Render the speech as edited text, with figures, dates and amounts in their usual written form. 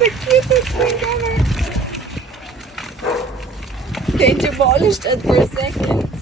the cutest thing ever. They demolished at their seconds.